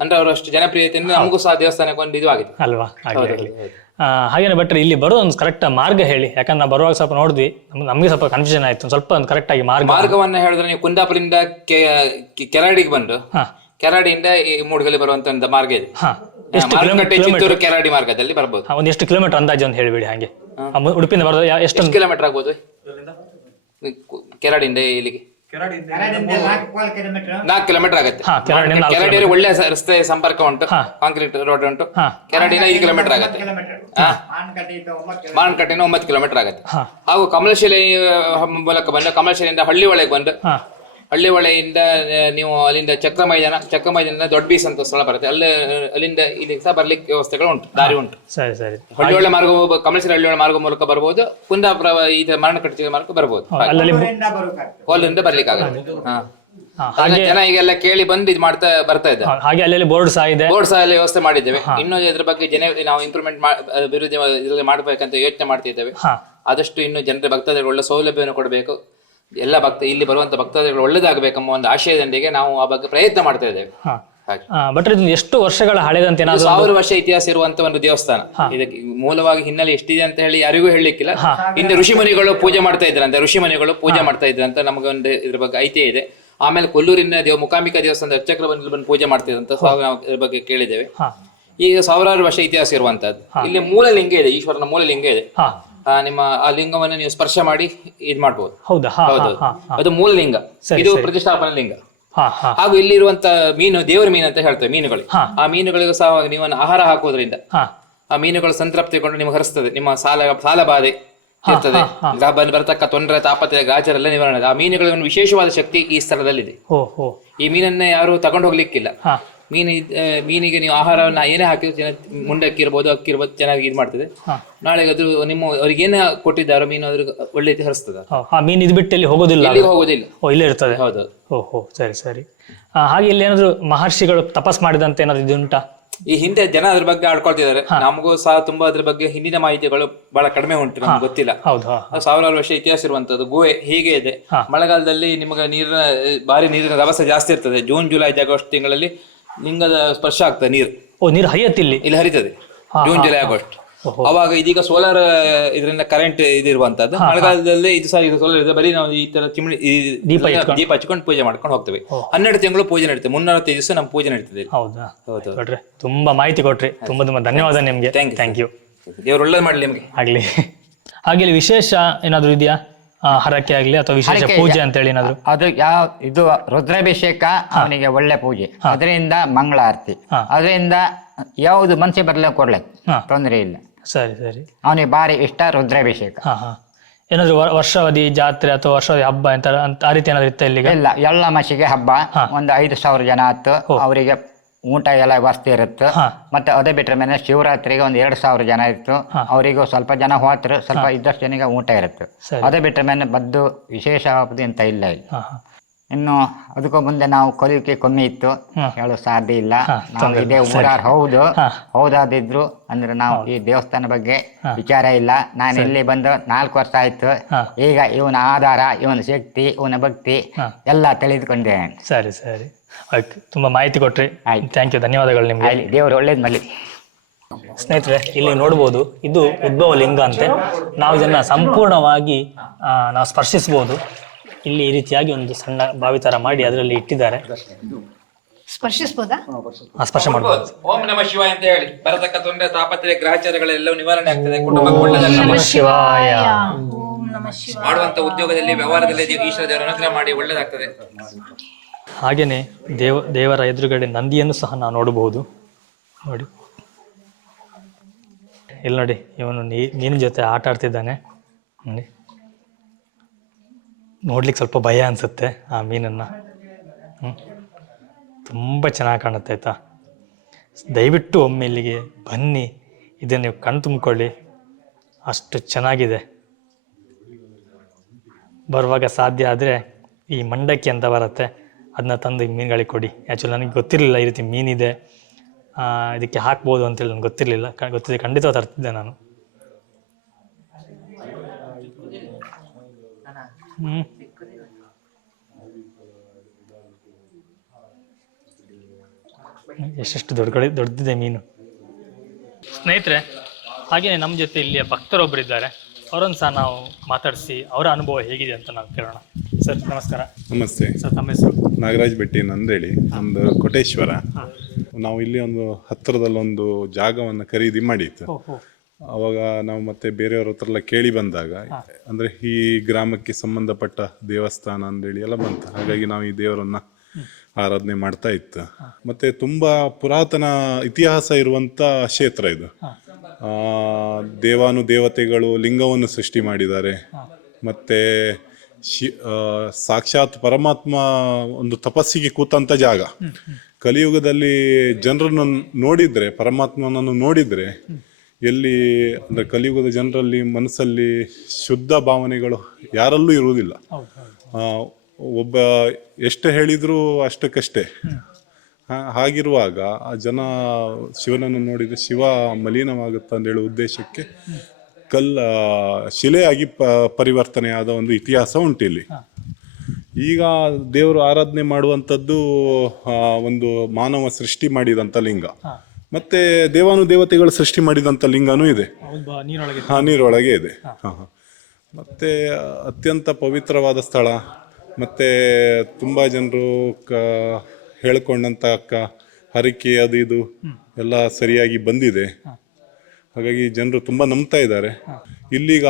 ಅಂದ್ರೆ ಅವರು ಅಷ್ಟು ಜನಪ್ರಿಯತೆಯಿಂದ ನಮಗೂ ಸಹ ದೇವಸ್ಥಾನಕ್ಕೆ ಒಂದು ಇದು ಆಗಿದೆ ಅಲ್ವಾ. ಹಾಗೇನೆ ಭಟ್ರೆ ಇಲ್ಲಿ ಬರೋದು ಒಂದು ಕರೆಕ್ಟ್ ಮಾರ್ಗ ಹೇಳಿ, ಯಾಕಂದ್ರೆ ನಾವು ಬರುವಾಗ ಸ್ವಲ್ಪ ನೋಡಿದ್ವಿ, ನಮಗೆ ಸ್ವಲ್ಪ ಕನ್ಫ್ಯೂಷನ್ ಆಯ್ತು. ಸ್ವಲ್ಪ ಒಂದು ಕರೆಕ್ಟ್ ಆಗಿ ಮಾರ್ಗವನ್ನ ಹೇಳಿದ್ರೆ ನೀವು ಕುಂದಾಪುರದಿಂದ ಕೆರಾಡಿಗೆ ಬಂದು ಕೆರಾಡಿಯಿಂದ ಈ ಮೂಡ್ಗಲ್ಲಿ ಬರುವಂತ ಒಂದು ಮಾರ್ಗ ಇದೆ. ಚಿತ್ತೂರು ಕೆರಾಡಿ ಮಾರ್ಗದಲ್ಲಿ ಬರ್ಬೋದು. ಒಂದು ಎಷ್ಟು ಕಿಲೋಮೀಟರ್ ಅಂದಾಜು ಅಂತ ಹೇಳಿಬಿಡಿ. ಹಾಗೆ ಉಡುಪಿಯಿಂದ ಬರೋದು ಎಷ್ಟು ಕಿಲೋಮೀಟರ್ ಆಗ್ಬೋದು ಕೆರಾಡಿಯಿಂದ ಇಲ್ಲಿಗೆ? 4 ಕಿಲೋಮೀಟರ್ ಆಗುತ್ತೆ. ಕೆರಾಡಿಯಲ್ಲಿ ಒಳ್ಳೆ ರಸ್ತೆ ಸಂಪರ್ಕ ಉಂಟು, ಕಾಂಕ್ರೀಟ್ ರೋಡ್ ಉಂಟು. ಕೆರಾಡಿನ 5 ಕಿಲೋಮೀಟರ್ ಆಗುತ್ತೆ. ಮಾನಕಟ್ಟೆಯಿಂದ 9 ಕಿಲೋಮೀಟರ್ ಆಗುತ್ತೆ. ಹಾಗೂ ಕಮಲಶಿಲೆ ಮೂಲಕ ಬಂದು ಕಮಲಶಿಲೆಯಿಂದ ಹಳ್ಳಿಹೊಳೆಗೆ ಬಂದು ಹಳ್ಳಿಹೊಳೆಯಿಂದ ನೀವು ಅಲ್ಲಿಂದ ಚಕ್ರ ಮೈದಾನ ದೊಡ್ಡ ಬೀಸ್ ಅಂತ ಸ್ಥಳ ಬರುತ್ತೆ. ಅಲ್ಲಿಂದ ಇಲ್ಲಿ ಸಹ ಬರ್ಲಿಕ್ಕೆ ವ್ಯವಸ್ಥೆಗಳು ಉಂಟು, ದಾರಿ ಉಂಟು. ಹಳ್ಳಿಹೊಳೆ ಮಾರ್ಗ, ಕಮಲಶಿಲೆ ಹಳ್ಳಿಹೊಳೆ ಮಾರ್ಗ ಮೂಲಕ ಬರ್ಬೋದು. ಕುಂದಾಪುರ ಮರಣಕಟ್ಟೆ ಮಾರ್ಗ ಬರ್ಬೋದು. ಕೋಲಿಂದ ಬರ್ಲಿಕ್ಕೆ ಆಗುತ್ತೆ. ಜನ ಈಗೆಲ್ಲ ಕೇಳಿ ಬಂದು ಇದು ಮಾಡ್ತಾ ಬರ್ತಾ ಇದ್ದಾರೆ. ಹಾಗೆ ಅಲ್ಲಿ ಬೋರ್ಡ್ ಸಹ ಇದೆ, ಬೋರ್ಡ್ ಸಹ ವ್ಯವಸ್ಥೆ ಮಾಡಿದ್ದೇವೆ. ಇನ್ನು ಇದ್ರ ಬಗ್ಗೆ ನಾವು ಇಂಪ್ರೂವ್ಮೆಂಟ್ ಅಭಿವೃದ್ಧಿ ಇದರಲ್ಲಿ ಮಾಡಬೇಕಂತ ಯೋಚನೆ ಮಾಡ್ತಿದ್ದೇವೆ. ಆದಷ್ಟು ಇನ್ನು ಜನರ ಭಕ್ತಾದಿಗಳು ಒಳ್ಳೆ ಸೌಲಭ್ಯವನ್ನು ಕೊಡಬೇಕು. ಎಲ್ಲ ಇಲ್ಲಿ ಬರುವಂತ ಭಕ್ತಾದಿಗಳು ಒಳ್ಳೇದಾಗಬೇಕೆಂಬ ಒಂದು ಆಶಯದೊಂದಿಗೆ ನಾವು ಆ ಬಗ್ಗೆ ಪ್ರಯತ್ನ ಮಾಡ್ತಾ ಇದ್ದೇವೆ. ಬಟ್ ಇದು ಎಷ್ಟು ವರ್ಷಗಳ ಹಳೆದಂತೆ? 1000 ವರ್ಷ ಇತಿಹಾಸ ಇರುವಂತ ಒಂದು ದೇವಸ್ಥಾನ. ಇದಕ್ಕೆ ಮೂಲವಾಗಿ ಹಿನ್ನೆಲೆ ಎಷ್ಟಿದೆ ಅಂತ ಹೇಳಿ ಯಾರಿಗೂ ಹೇಳಲಿಕ್ಕಿಲ್ಲ. ಹಿಂದೆ ಋಷಿಮುನಿಗಳು ಪೂಜೆ ಮಾಡ್ತಾ ಇದ್ರಂತೆ, ನಮಗೊಂದು ನಮಗೊಂದು ಇದ್ರ ಬಗ್ಗೆ ಐತಿಹ್ಯ ಇದೆ. ಆಮೇಲೆ ಕೊಲ್ಲೂರಿನ ಮುಕಾಂಬಿಕಾ ದೇವಸ್ಥಾನದ ಅರ್ಚಕರು ಬಂದು ಪೂಜೆ ಮಾಡ್ತಿದ್ರಂತ ನಾವು ಇದ್ರ ಬಗ್ಗೆ ಕೇಳಿದ್ದೇವೆ. ಈಗ 1000 ವರ್ಷ ಇತಿಹಾಸ ಇರುವಂತದ್ದು. ಇಲ್ಲಿ ಮೂಲಲಿಂಗ ಇದೆ, ಈಶ್ವರನ ಮೂಲಲಿಂಗ ಇದೆ. ನಿಮ್ಮ ಆ ಲಿಂಗವನ್ನು ನೀವು ಸ್ಪರ್ಶ ಮಾಡಿ ಇದ್ ಮಾಡ್ಬೋದು. ಹೌದು, ಅದು ಮೂಲ ಲಿಂಗ, ಇದು ಪ್ರತಿಷ್ಠಾಪನಾ ಲಿಂಗ. ಹಾಗೂ ಇಲ್ಲಿರುವಂತ ಮೀನು ದೇವರ ಮೀನು ಅಂತ ಹೇಳ್ತೇವೆ ಮೀನುಗಳು. ಆ ಮೀನುಗಳಿಗೂ ಸಹ ನೀವು ಆಹಾರ ಹಾಕೋದ್ರಿಂದ ಆ ಮೀನುಗಳು ಸಂತೃಪ್ತಿಗೊಂಡು ನಿಮ್ಗೆ ಹರಿಸ್ತದೆ. ನಿಮ್ಮ ಸಾಲ ಬಾಧೆ ಇರ್ತದೆ, ಬರತಕ್ಕ ತೊಂದರೆ, ತಾಪತ್ರೆ, ಗಾಜರೆಲ್ಲ ನಿವಾರಣೆ. ಆ ಮೀನುಗಳಿಗೆ ಒಂದು ವಿಶೇಷವಾದ ಶಕ್ತಿ ಈ ಸ್ಥಳದಲ್ಲಿದೆ. ಈ ಮೀನನ್ನ ಯಾರು ತಗೊಂಡು ಹೋಗ್ಲಿಕ್ಕಿಲ್ಲ. ಮೀನಿಗೆ ನೀವು ಆಹಾರವನ್ನ ಏನೇ ಹಾಕಿದ್ರು ಮುಂಡಕ್ಕಿ ಇರ್ಬೋದು, ಅಕ್ಕಿ ಇರ್ಬೋದು, ಚೆನ್ನಾಗಿ ಇದು ಮಾಡ್ತದೆ. ನಾಳೆ ಅದು ನಿಮ್ಮ ಅವ್ರಿಗೆ ಏನೇ ಕೊಟ್ಟಿದ್ದಾರೋ ಮೀನು ಅದ್ರಿಗೆ ಒಳ್ಳೆ ರೀತಿ ಹರಿಸ್ತದೆ. ಮೀನು ಇದು ಬಿಟ್ಟು ಹೋಗೋದಿಲ್ಲ, ಇಲ್ಲೇ ಇರ್ತದೆ. ಹೌದು. ಸರಿ. ಹಾಗೆ ಇಲ್ಲಿ ಏನಾದ್ರು ಮಹರ್ಷಿಗಳು ತಪಸ್ ಮಾಡಿದಂತೆ ಏನಾದ್ರು ಇದು ಉಂಟಾ? ಈ ಹಿಂದೆ ಜನ ಅದ್ರ ಬಗ್ಗೆ ಆಡ್ಕೊಳ್ತಿದ್ದಾರೆ. ನಮಗೂ ಸಹ ತುಂಬಾ ಅದ್ರ ಬಗ್ಗೆ ಹಿಂದಿನ ಮಾಹಿತಿಗಳು ಬಹಳ ಕಡಿಮೆ ಉಂಟು, ನಮ್ಗೆ ಗೊತ್ತಿಲ್ಲ. 1000 ವರ್ಷ ಇತಿಹಾಸ ಇರುವಂತದ್ದು ಗುಹೆ ಹೀಗೆ ಇದೆ. ಮಳೆಗಾಲದಲ್ಲಿ ನಿಮಗೆ ಭಾರಿ ನೀರಿನ ರಭಸ ಜಾಸ್ತಿ ಇರ್ತದೆ. ಜೂನ್, ಜುಲೈ, ಆಗಸ್ಟ್ ತಿಂಗಳಲ್ಲಿ ಲಿಂಗದ ಸ್ಪರ್ಶ ಆಗ್ತದೆ. ನೀರು ಹರಿಯತ್ತಿಲ್ಲಿ ಹರಿತದೆ ಜೂನ್, ಜುಲೈ, ಆಗಸ್ಟ್. ಅವಾಗ ಇದೀಗ ಸೋಲಾರ್ ಇದರಿಂದ ಕರೆಂಟ್ ಇದಿರುವಂತದ್ದು. ಮಳೆಗಾಲದಲ್ಲಿ ಇದು ಸಹ ಸೋಲಾರ್ ಇದೆ. ಬರೀ ನಾವು ಈ ತರ ಚಿಮಣಿ ದೀಪ ಹಚ್ಕೊಂಡು ಪೂಜೆ ಮಾಡ್ಕೊಂಡು ಹೋಗ್ತೇವೆ. 12 ತಿಂಗಳು ಪೂಜೆ ನಡೀತದೆ. 365 ದಿವಸ ನಮ್ಮ ಪೂಜೆ ನಡೀತದೆ. ಹೌದು. ತುಂಬಾ ಮಾಹಿತಿ ಕೊಟ್ರಿ, ತುಂಬಾ ಧನ್ಯವಾದ ನಿಮ್ಗೆ. Thank you. ದೇವ್ರು ಒಳ್ಳೇದು ಮಾಡ್ಲಿ ನಿಮ್ಗೆ. ಆಗ್ಲಿ. ಹಾಗೆ ವಿಶೇಷ ಏನಾದ್ರು ಇದೆಯಾ? ಹರಕೆ ಆಗ್ಲಿ ಅಥವಾ ವಿಶೇಷ ಪೂಜೆ ಅಂತ ಹೇಳಿ ಏನಾದ್ರು? ಅದು ಇದು ರುದ್ರಾಭಿಷೇಕ, ಅವನಿಗೆ ಒಳ್ಳೆ ಪೂಜೆ, ಅದರಿಂದ ಮಂಗಳಾರತಿ, ಅದರಿಂದ ಯಾವುದು ಮನಸ್ಸಿಗೆ ಬರ್ಲಿಕ್ಕೆ ಕೊಡ್ಲಿಕ್ಕೆ ತೊಂದರೆ ಇಲ್ಲ. ಸರಿ. ಅವನಿಗೆ ಭಾರಿ ಇಷ್ಟ ರುದ್ರಾಭಿಷೇಕ. ಏನಾದ್ರು ವರ್ಷಾವಧಿ ಜಾತ್ರೆ ಅಥವಾ ವರ್ಷಾವಧಿ ಹಬ್ಬ ಅಂತ ಆ ರೀತಿ ಏನಾದ್ರು ಇತ್ತ ಇಲ್ಲಿಗೆ? ಇಲ್ಲ, ಎಲ್ಲ ಮಸಿಗೆ ಹಬ್ಬ ಒಂದು 5,000 ಜನ ಆಯ್ತು. ಅವರಿಗೆ ಊಟ ಎಲ್ಲ ವ್ಯವಸ್ಥೆ ಇರುತ್ತೆ. ಮತ್ತೆ ಅದೇ ಬಿಟ್ರೆ ಮೇಲೆ ಶಿವರಾತ್ರಿಗೆ ಒಂದು 2,000 ಜನ ಇತ್ತು. ಅವರಿಗೂ ಸ್ವಲ್ಪ ಜನ ಹೋದ್ರು, ಸ್ವಲ್ಪ ಇದ್ದಷ್ಟು ಜನಿಗೆ ಊಟ ಇರುತ್ತೆ. ಅದೇ ಬಿಟ್ರೆ ಮೇಲೆ ಬದ್ದು ವಿಶೇಷ ಹಬ್ಬದ ಅಂತ ಇಲ್ಲ ಇಲ್ಲಿ. ಇನ್ನು ಅದಕ್ಕೂ ಮುಂದೆ ನಾವು ಕಲಿಕೆ ಕಮ್ಮಿ ಇತ್ತು, ಹೇಳೋ ಸಾಧ್ಯ ಇಲ್ಲ. ನಾವು ಇದೇ ಊರಾರ್ ಹೌದಾದಿದ್ರು ಅಂದ್ರೆ ನಾವು ಈ ದೇವಸ್ಥಾನ ಬಗ್ಗೆ ವಿಚಾರ ಇಲ್ಲ. ನಾನು ಇಲ್ಲಿ ಬಂದು 4 ವರ್ಷ ಆಯ್ತು. ಈಗ ಇವನ ಆಧಾರ, ಇವನ ಶಕ್ತಿ, ಇವನ ಭಕ್ತಿ ಎಲ್ಲ ತಿಳಿದುಕೊಂಡಿದ್ದೇನೆ. ಸರಿ. ತುಂಬಾ ಮಾಹಿತಿ ಕೊಟ್ರಿ. ಥ್ಯಾಂಕ್ ಯು, ಧನ್ಯವಾದಗಳು ನಿಮ್ಗೆ. ದೇವರು ಒಳ್ಳೇದು ಮಾಡಲಿ. ಸ್ನೇಹಿತರೆ, ಇಲ್ಲಿ ನೋಡ್ಬೋದು, ಇದು ಉದ್ಭವ ಲಿಂಗ ಅಂತೆ. ನಾವು ಇದನ್ನ ಸಂಪೂರ್ಣವಾಗಿ ನಾವು ಸ್ಪರ್ಶಿಸಬಹುದು. ಇಲ್ಲಿ ಈ ರೀತಿಯಾಗಿ ಒಂದು ಸಣ್ಣ ಬಾವಿ ಥರ ಮಾಡಿ ಅದರಲ್ಲಿ ಇಟ್ಟಿದ್ದಾರೆ. ಸ್ಪರ್ಶಿಸಬಹುದಾ? ಸ್ಪರ್ಶ ಮಾಡಬಹುದು. ಓಂ ನಮಃ ಶಿವಾಯ ಅಂತ ಹೇಳಿ ಬರತಕ್ಕ ತೊಂದರೆ ತಾಪತ್ರೆ ಗ್ರಹಚಾರಗಳೆಲ್ಲವೂ ನಿವಾರಣೆ ಆಗ್ತದೆ. ಕುಟುಂಬಕ್ಕೆ ಒಳ್ಳೆಯದಾಗಲಿ. ನಮಃ ಶಿವಾಯ. ಓಂ ನಮಃ ಶಿವಾಯ. ಮಾಡುವಂತ ಉದ್ಯೋಗದಲ್ಲಿ ವ್ಯವಹಾರದಲ್ಲಿ ಈಶ್ವರ ದೇವರ ಅನುಗ್ರಹ ಮಾಡಿ ಒಳ್ಳೆಯದಾಗ್ತದೆ. ಹಾಗೆಯೇ ದೇವರ ಎದುರುಗಡೆ ನಂದಿಯನ್ನು ಸಹ ನಾವು ನೋಡಬಹುದು. ನೋಡಿ, ಇಲ್ಲಿ ನೋಡಿ, ಇವನು ನೀರಿನ ಜೊತೆ ಆಟ ಆಡ್ತಿದ್ದಾನೆ. ನೋಡಿ, ನೋಡ್ಲಿಕ್ಕೆ ಸ್ವಲ್ಪ ಭಯ ಅನಿಸುತ್ತೆ ಆ ಮೀನನ್ನು. ತುಂಬ ಚೆನ್ನಾಗಿ ಕಾಣುತ್ತೆ ಆಯಿತಾ. ದಯವಿಟ್ಟು ಒಮ್ಮೆ ಇಲ್ಲಿಗೆ ಬನ್ನಿ, ಇದನ್ನು ನೀವು ಕಣ್ಣು ತುಂಬಿಕೊಳ್ಳಿ, ಅಷ್ಟು ಚೆನ್ನಾಗಿದೆ. ಬರುವಾಗ ಸಾಧ್ಯ ಆದರೆ ಈ ಮಂಡಕ್ಕಿ ಅಂತ ಬರುತ್ತೆ, ಅದನ್ನ ತಂದು ಈ ಮೀನುಗಳಿಗೆ ಕೊಡಿ. ಆ್ಯಕ್ಚುಲಿ ನನಗೆ ಗೊತ್ತಿರಲಿಲ್ಲ ಈ ರೀತಿ ಮೀನಿದೆ, ಇದಕ್ಕೆ ಹಾಕ್ಬೋದು ಅಂತೇಳಿ ನನಗೆ ಗೊತ್ತಿರಲಿಲ್ಲ. ಗೊತ್ತಿದೆ ಖಂಡಿತ ತರ್ತಿದ್ದೆ ನಾನು. ಎಷ್ಟೆಷ್ಟು ದೊಡ್ಡದಿದೆ ಮೀನು. ಸ್ನೇಹಿತರೆ, ಹಾಗೆಯೇ ನಮ್ಮ ಜೊತೆ ಇಲ್ಲಿಯ ಭಕ್ತರೊಬ್ಬರಿದ್ದಾರೆ. ಅವರನ್ನು ಸಹ ನಾವು ಮಾತಾಡಿಸಿ ಅವರ ಅನುಭವ ಹೇಗಿದೆ ಅಂತ ನಾವು ಕೇಳೋಣ. ಸರ್ ನಮಸ್ಕಾರ. ನಮಸ್ತೆ ಸರ್, ತಮ್ಮ ಹೆಸರು? ನಾಗರಾಜ್ ಭಟ್ಟಿ ನಂದೇಳಿ, ನಮ್ಮದು ಕೋಟೇಶ್ವರ. ನಾವು ಇಲ್ಲಿ ಒಂದು ಹತ್ತಿರದಲ್ಲೊಂದು ಜಾಗವನ್ನು ಖರೀದಿ ಮಾಡಿತ್ತು. ಅವಾಗ ನಾವು ಮತ್ತೆ ಬೇರೆಯವ್ರ ಹತ್ರ ಎಲ್ಲ ಕೇಳಿ ಬಂದಾಗ ಅಂದರೆ ಈ ಗ್ರಾಮಕ್ಕೆ ಸಂಬಂಧಪಟ್ಟ ದೇವಸ್ಥಾನ ಅಂದೇಳಿ ಎಲ್ಲ ಬಂತು. ಹಾಗಾಗಿ ನಾವು ಈ ದೇವರನ್ನ ಆರಾಧನೆ ಮಾಡ್ತಾ ಇತ್ತು. ಮತ್ತೆ ತುಂಬಾ ಪುರಾತನ ಇತಿಹಾಸ ಇರುವಂತ ಕ್ಷೇತ್ರ ಇದು. ದೇವಾನುದೇವತೆಗಳು ಲಿಂಗವನ್ನು ಸೃಷ್ಟಿ ಮಾಡಿದ್ದಾರೆ. ಮತ್ತೆ ಸಾಕ್ಷಾತ್ ಪರಮಾತ್ಮ ಒಂದು ತಪಸ್ಸಿಗೆ ಕೂತಂತ ಜಾಗ. ಕಲಿಯುಗದಲ್ಲಿ ಜನರನ್ನು ನೋಡಿದ್ರೆ, ಪರಮಾತ್ಮನನ್ನು ನೋಡಿದ್ರೆ, ಎಲ್ಲಿ ಅಂದ್ರೆ ಕಲಿಯುಗದ ಜನರಲ್ಲಿ ಮನಸ್ಸಲ್ಲಿ ಶುದ್ಧ ಭಾವನೆಗಳು ಯಾರಲ್ಲೂ ಇರುವುದಿಲ್ಲ. ಒಬ್ಬ ಎಷ್ಟು ಹೇಳಿದ್ರು ಅಷ್ಟಕ್ಕಷ್ಟೇ. ಹಾಗಿರುವಾಗ ಆ ಜನ ಶಿವನನ್ನು ನೋಡಿದ್ರೆ ಶಿವ ಮಲಿನವಾಗುತ್ತ ಅಂತ ಹೇಳುವ ಉದ್ದೇಶಕ್ಕೆ ಶಿಲೆಯಾಗಿ ಪರಿವರ್ತನೆಯಾದ ಒಂದು ಇತಿಹಾಸ ಉಂಟು ಇಲ್ಲಿ. ಈಗ ದೇವರು ಆರಾಧನೆ ಮಾಡುವಂಥದ್ದು ಒಂದು ಮಾನವ ಸೃಷ್ಟಿ ಮಾಡಿದಂಥ ಲಿಂಗ, ಮತ್ತೆ ದೇವಾನುದೇವತೆಗಳು ಸೃಷ್ಟಿ ಮಾಡಿದಂಥ ಲಿಂಗನೂ ಇದೆ. ನೀರೊಳಗೆ ಇದೆ. ಮತ್ತೆ ಅತ್ಯಂತ ಪವಿತ್ರವಾದ ಸ್ಥಳ. ಮತ್ತೆ ತುಂಬಾ ಜನರು ಹೇಳ್ಕೊಂಡಂತ ಹರಕೆ ಅದು ಇದು ಎಲ್ಲ ಸರಿಯಾಗಿ ಬಂದಿದೆ. ಹಾಗಾಗಿ ಜನರು ತುಂಬಾ ನಂಬ್ತಾ ಇದ್ದಾರೆ. ಇಲ್ಲಿಗ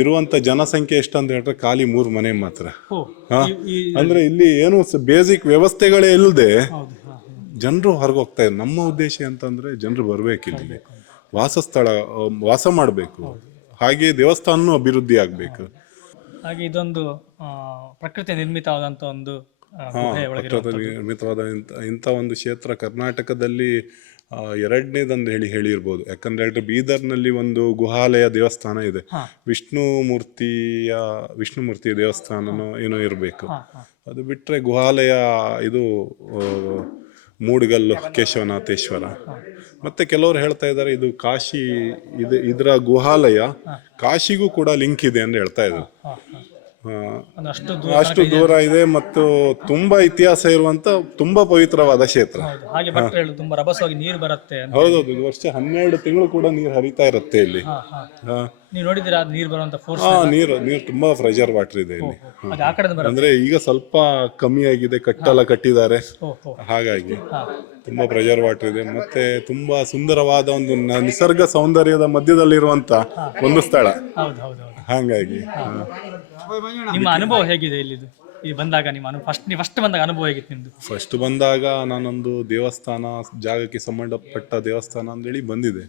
ಇರುವಂತ ಜನಸಂಖ್ಯೆ ಎಷ್ಟಂತ ಹೇಳಿದ್ರೆ ಖಾಲಿ 3 ಮನೆ ಮಾತ್ರ. ಅಂದ್ರೆ ಇಲ್ಲಿ ಏನು ಬೇಸಿಕ್ ವ್ಯವಸ್ಥೆಗಳೇ ಇಲ್ಲದೆ ಜನರು ಹೊರಗೋಗ್ತಾ ಇದ್ದಾರೆ. ನಮ್ಮ ಉದ್ದೇಶ ಅಂತಂದ್ರೆ ಜನರು ಬರ್ಬೇಕು, ಇಲ್ಲಿಗೆ ವಾಸಸ್ಥಳ ವಾಸ ಮಾಡಬೇಕು, ಹಾಗೆ ದೇವಸ್ಥಾನ ಅಭಿವೃದ್ಧಿ ಆಗ್ಬೇಕು. ಹಾಗೆ ಇದೊಂದು ಪ್ರಕೃತಿ ನಿರ್ಮಿತವಾದಂತ ಒಂದು ನಿರ್ಮಿತವಾದ ಇಂಥ ಒಂದು ಕ್ಷೇತ್ರ ಕರ್ನಾಟಕದಲ್ಲಿ ಎರಡನೇದಂದು ಹೇಳಿರ್ಬೋದು. ಯಾಕಂದ್ರೆ ಹೇಳಿದ್ರೆ ಬೀದರ್ನಲ್ಲಿ ಒಂದು ಗುಹಾಲಯ ದೇವಸ್ಥಾನ ಇದೆ. ವಿಷ್ಣು ಮೂರ್ತಿಯ ದೇವಸ್ಥಾನನೋ ಏನೋ ಇರಬೇಕು. ಅದು ಬಿಟ್ರೆ ಗುಹಾಲಯ ಇದು ಮೂಡುಗಲ್ಲು ಕೇಶವನಾಥೇಶ್ವರ. ಮತ್ತೆ ಕೆಲವರು ಹೇಳ್ತಾ ಇದ್ದಾರೆ ಇದು ಕಾಶಿ, ಇದರ ಗುಹಾಲಯ ಕಾಶಿಗೂ ಕೂಡ ಲಿಂಕ್ ಇದೆ ಅಂತ ಹೇಳ್ತಾ ಇದ್ದಾರೆ. ಅಷ್ಟು ದೂರ ಇದೆ ಮತ್ತು ತುಂಬಾ ಇತಿಹಾಸ ಇರುವಂತ ತುಂಬಾ ಪವಿತ್ರವಾದ ಕ್ಷೇತ್ರ. ತುಂಬಾ ರಭಸವಾಗಿ ನೀರು ಬರುತ್ತೆ. ಹೌದೌದು, ವರ್ಷ 12 ತಿಂಗಳು ಕೂಡ ನೀರು ಹರಿತಾ ಇರುತ್ತೆ ಇಲ್ಲಿ. ನೀವು ನೋಡಿದಿರಾ ನೀರು ಬರುವಂತ ಫೋರ್ಸ್? ನೀರು ತುಂಬಾ ಪ್ರೆಷರ್ ವಾಟರ್ ಇದೆ ಇಲ್ಲಿ. ಅಂದ್ರೆ ಈಗ ಸ್ವಲ್ಪ ಕಮ್ಮಿ ಆಗಿದೆ, ಕಟ್ಟೆಲ್ಲ ಕಟ್ಟಿದ್ದಾರೆ, ಹಾಗಾಗಿ ತುಂಬಾ ಪ್ರೆಷರ್ ವಾಟರ್ ಇದೆ. ಮತ್ತೆ ತುಂಬಾ ಸುಂದರವಾದ ಒಂದು ನಿಸರ್ಗ ಸೌಂದರ್ಯದ ಮಧ್ಯದಲ್ಲಿರುವಂತ ಒಂದು ಸ್ಥಳ. ಹಾಗಾಗಿ ನಿಮ್ಮ ಅನುಭವ ಹೇಗಿದೆ ಇಲ್ಲಿದು? ಈ ಬಂದಾಗ ಫಸ್ಟ್ ಬಂದಾಗ ಅನುಭವ ಹೇಗಿತ್ತು ನಿಮ್ದು? ಫಸ್ಟ್ ಬಂದಾಗ ನಾನೊಂದು ದೇವಸ್ಥಾನ ಜಾಗಕ್ಕೆ ಸಂಬಂಧಪಟ್ಟ ದೇವಸ್ಥಾನ ಅಂತೇಳಿ ಬಂದಿದೆ.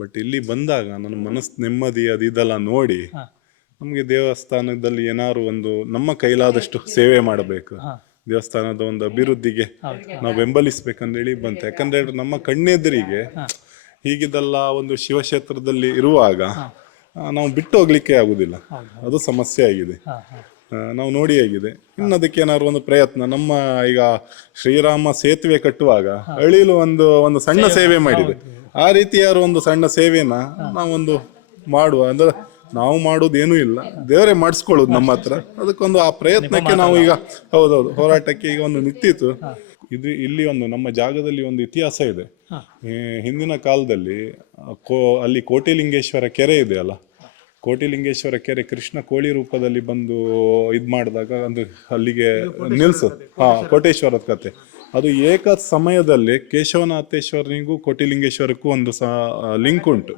ಬಟ್ ಇಲ್ಲಿ ಬಂದಾಗ ನನ್ನ ಮನಸ್ಸು ನೆಮ್ಮದಿ ಅದೆಲ್ಲ ನೋಡಿ ನಮ್ಗೆ ದೇವಸ್ಥಾನದಲ್ಲಿ ಏನಾದ್ರು ಒಂದು ನಮ್ಮ ಕೈಲಾದಷ್ಟು ಸೇವೆ ಮಾಡಬೇಕು, ದೇವಸ್ಥಾನದ ಒಂದು ಅಭಿವೃದ್ಧಿಗೆ ನಾವು ಬೆಂಬಲಿಸ್ಬೇಕಂದೇಳಿ ಬಂತು. ಯಾಕಂದ್ರೆ ನಮ್ಮ ಕಣ್ಣೆದುರಿಗೆ ಹೀಗಿದೆಲ್ಲ ಒಂದು ಶಿವಕ್ಷೇತ್ರದಲ್ಲಿ ಇರುವಾಗ ನಾವು ಬಿಟ್ಟು ಹೋಗ್ಲಿಕ್ಕೆ ಆಗುದಿಲ್ಲ. ಅದು ಸಮಸ್ಯೆ ಆಗಿದೆ. ನಾವು ನೋಡಿ ಆಗಿದೆ. ಇನ್ನು ಅದಕ್ಕೆ ಏನಾದ್ರು ಒಂದು ಪ್ರಯತ್ನ, ನಮ್ಮ ಈಗ ಶ್ರೀರಾಮ ಸೇತುವೆ ಕಟ್ಟುವಾಗ ಅಳಿಲು ಒಂದು ಸಣ್ಣ ಸೇವೆ ಮಾಡಿದೆ. ಆ ರೀತಿ ಯಾರು ಒಂದು ಸಣ್ಣ ಸೇವೆನ ನಾವೊಂದು ಮಾಡುವ ಅಂದ್ರೆ ನಾವು ಮಾಡೋದೇನೂ ಇಲ್ಲ, ದೇವರೇ ಮಾಡಿಸ್ಕೊಳ್ಳೋದು ನಮ್ಮ ಹತ್ರ. ಅದಕ್ಕೊಂದು ಆ ಪ್ರಯತ್ನಕ್ಕೆ ನಾವು ಈಗ ಹೌದೌದು ಹೋರಾಟಕ್ಕೆ ಈಗ ಒಂದು ನಿಂತಿತ್ತು. ಇಲ್ಲಿ ಒಂದು ನಮ್ಮ ಜಾಗದಲ್ಲಿ ಒಂದು ಇತಿಹಾಸ ಇದೆ. ಹಿಂದಿನ ಕಾಲದಲ್ಲಿ ಅಲ್ಲಿ ಕೋಟಿಲಿಂಗೇಶ್ವರ ಕೆರೆ ಇದೆ ಅಲ್ಲ, ಕೋಟಿಲಿಂಗೇಶ್ವರ ಕೆರೆ ಕೃಷ್ಣ ಕೋಳಿ ರೂಪದಲ್ಲಿ ಬಂದು ಇದು ಮಾಡಿದಾಗ ಒಂದು ಅಲ್ಲಿಗೆ ಕೋಟೇಶ್ವರದ ಕತೆ ಅದು ಏಕ ಸಮಯದಲ್ಲಿ ಕೇಶವನಾಥೇಶ್ವರನಿಗೂ ಕೋಟಿಲಿಂಗೇಶ್ವರಕ್ಕೂ ಒಂದು ಲಿಂಕ್ ಉಂಟು.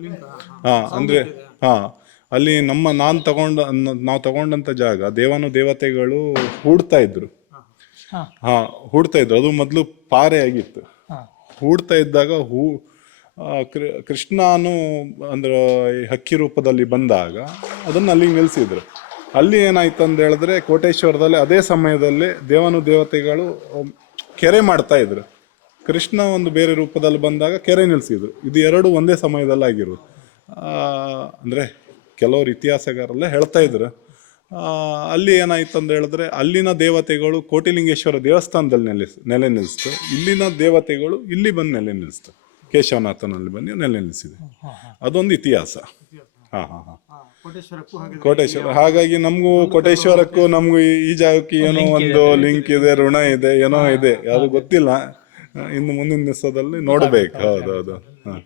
ಅಂದರೆ ಅಲ್ಲಿ ನಾವು ತಗೊಂಡಂಥ ಜಾಗ ದೇವತೆಗಳು ಹೂಡ್ತಾ ಇದ್ರು. ಅದು ಮೊದಲು ಪಾರೆ ಆಗಿತ್ತು. ಹೂಡ್ತಾ ಇದ್ದಾಗ ಕೃಷ್ಣನು ಅಂದ್ರೆ ಹಕ್ಕಿ ರೂಪದಲ್ಲಿ ಬಂದಾಗ ಅದನ್ನು ಅಲ್ಲಿ ನಿಲ್ಲಿಸಿದ್ರು. ಅಲ್ಲಿ ಏನಾಯ್ತು ಅಂತ ಹೇಳಿದ್ರೆ ಕೋಟೇಶ್ವರದಲ್ಲಿ ಅದೇ ಸಮಯದಲ್ಲಿ ದೇವತೆಗಳು ಕೆರೆ ಮಾಡ್ತಾ ಇದ್ರು. ಕೃಷ್ಣ ಒಂದು ಬೇರೆ ರೂಪದಲ್ಲಿ ಬಂದಾಗ ಕೆರೆ ನಿಲ್ಲಿಸಿದ್ರು. ಇದು ಎರಡು ಒಂದೇ ಸಮಯದಲ್ಲಿ ಆಗಿರೋದು. ಅಂದರೆ ಕೆಲವರು ಇತಿಹಾಸಗಾರಲ್ಲೇ ಹೇಳ್ತಾ ಇದ್ರು. ಅಲ್ಲಿ ಏನಾಯ್ತು ಅಂತ ಹೇಳಿದ್ರೆ ಅಲ್ಲಿನ ದೇವತೆಗಳು ಕೋಟಿಲಿಂಗೇಶ್ವರ ದೇವಸ್ಥಾನದಲ್ಲಿ ನೆಲೆ ನಿಲ್ಲಿಸ್ತು. ಇಲ್ಲಿನ ದೇವತೆಗಳು ಇಲ್ಲಿ ಬಂದು ನೆಲೆ ನಿಲ್ಲಿಸ್ತು. ಕೇಶವನಾಥನಲ್ಲಿ ಬಂದು ನೆಲೆ ನಿಲ್ಲಿಸಿದೆ. ಅದೊಂದು ಇತಿಹಾಸ. ಕೋಟೇಶ್ವರ. ಹಾಗಾಗಿ ನಮಗೂ ಕೋಟೇಶ್ವರಕ್ಕೂ ನಮಗೂ ಈ ಜಾಗಕ್ಕೆ ಏನೋ ಒಂದು ಲಿಂಕ್ ಇದೆ, ಋಣ ಇದೆ, ಏನೋ ಇದೆ, ಯಾವುದು ಗೊತ್ತಿಲ್ಲ. ಇನ್ನು ಮುಂದಿನ ದಿವಸದಲ್ಲಿ ನೋಡ್ಬೇಕು. ಹೌದೌದು.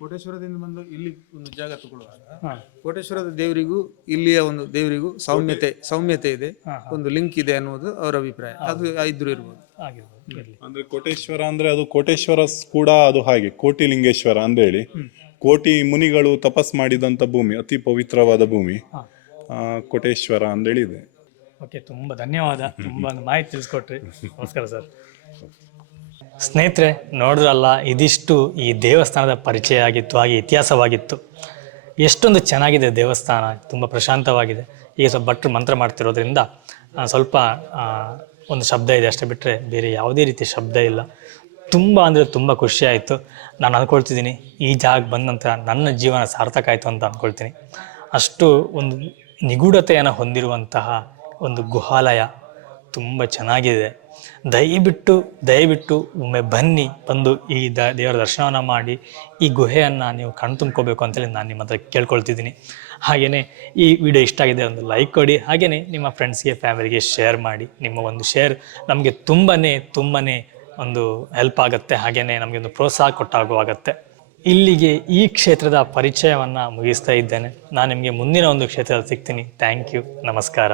ಕೋಟೇಶ್ವರದಿಂದ ಬಂದು ಇಲ್ಲಿ ಒಂದು ಜಾಗ ತಗೊಳ್ಳುವಾಗ ಕೋಟೇಶ್ವರದ ದೇವರಿಗೂ ಇಲ್ಲಿಯ ಒಂದು ದೇವರಿಗೂ ಸೌಮ್ಯತೆ ಇದೆ, ಒಂದು ಲಿಂಕ್ ಇದೆ ಅನ್ನೋದು ಅವರ ಅಭಿಪ್ರಾಯ. ಅದು ಇದ್ರು ಇರ್ಬೋದು. ಅಂದ್ರೆ ಕೋಟೇಶ್ವರ ಅಂದ್ರೆ ಅದು ಕೋಟೇಶ್ವರ ಕೂಡ ಅದು ಹಾಗೆ ಕೋಟಿಲಿಂಗೇಶ್ವರ ಅಂದೇಳಿ ಕೋಟಿ ಮುನಿಗಳು ತಪಸ್ ಮಾಡಿದಂಥ ಭೂಮಿ, ಅತಿ ಪವಿತ್ರವಾದ ಭೂಮಿ ಕೋಟೇಶ್ವರ ಅಂದೇಳಿದೆ. ಓಕೆ, ತುಂಬ ಧನ್ಯವಾದ. ತುಂಬ ಮಾಹಿತಿ ತಿಳಿಸ್ಕೊಟ್ರಿ. ನಮಸ್ಕಾರ ಸರ್. ಸ್ನೇಹಿತರೆ, ನೋಡಿದ್ರಲ್ಲ, ಇದಿಷ್ಟು ಈ ದೇವಸ್ಥಾನದ ಪರಿಚಯ ಆಗಿತ್ತು, ಹಾಗೆ ಇತಿಹಾಸವಾಗಿತ್ತು. ಎಷ್ಟೊಂದು ಚೆನ್ನಾಗಿದೆ ದೇವಸ್ಥಾನ, ತುಂಬ ಪ್ರಶಾಂತವಾಗಿದೆ. ಈಗ ಸ್ವಲ್ಪ ಭಟ್ರು ಮಂತ್ರ ಮಾಡ್ತಿರೋದ್ರಿಂದ ಸ್ವಲ್ಪ ಒಂದು ಶಬ್ದ ಇದೆ ಅಷ್ಟೇ, ಬಿಟ್ಟರೆ ಬೇರೆ ಯಾವುದೇ ರೀತಿಯ ಶಬ್ದ ಇಲ್ಲ. ತುಂಬ ಅಂದರೆ ತುಂಬ ಖುಷಿ ಆಯಿತು. ನಾನು ಅಂದ್ಕೊಳ್ತಿದ್ದೀನಿ ಈ ಜಾಗಕ್ಕೆ ಬಂದ ನಂತರ ನನ್ನ ಜೀವನ ಸಾರ್ಥಕ ಆಯಿತು ಅಂತ ಅಂದ್ಕೊಳ್ತೀನಿ. ಅಷ್ಟು ಒಂದು ನಿಗೂಢತೆಯನ್ನು ಹೊಂದಿರುವಂತಹ ಒಂದು ಗುಹಾಲಯ ತುಂಬ ಚೆನ್ನಾಗಿದೆ. ದಯವಿಟ್ಟು ಒಮ್ಮೆ ಬಂದು ಈ ದೇವರ ದರ್ಶನವನ್ನು ಮಾಡಿ ಈ ಗುಹೆಯನ್ನು ನೀವು ಕಣ್ತುಂಬ್ಕೋಬೇಕು ಅಂತೇಳಿ ನಾನು ನಿಮ್ಮ ಹತ್ರ ಕೇಳ್ಕೊಳ್ತಿದ್ದೀನಿ. ಹಾಗೆಯೇ ಈ ವಿಡಿಯೋ ಇಷ್ಟ ಆಗಿದೆ ಒಂದು ಲೈಕ್ ಕೊಡಿ. ಹಾಗೆಯೇ ನಿಮ್ಮ ಫ್ರೆಂಡ್ಸ್ಗೆ, ಫ್ಯಾಮಿಲಿಗೆ ಶೇರ್ ಮಾಡಿ. ನಿಮ್ಮ ಒಂದು ಶೇರ್ ನಮಗೆ ತುಂಬಾ ಒಂದು ಹೆಲ್ಪ್ ಆಗುತ್ತೆ. ಹಾಗೆಯೇ ನಮಗೆ ಒಂದು ಪ್ರೋತ್ಸಾಹ ಕೊಟ್ಟಾಗುವಾಗುತ್ತೆ. ಇಲ್ಲಿಗೆ ಈ ಕ್ಷೇತ್ರದ ಪರಿಚಯವನ್ನು ಮುಗಿಸ್ತಾ ಇದ್ದೇನೆ. ನಾನು ನಿಮಗೆ ಮುಂದಿನ ಒಂದು ಕ್ಷೇತ್ರದಲ್ಲಿ ಸಿಗ್ತೀನಿ. Thank you. ನಮಸ್ಕಾರ.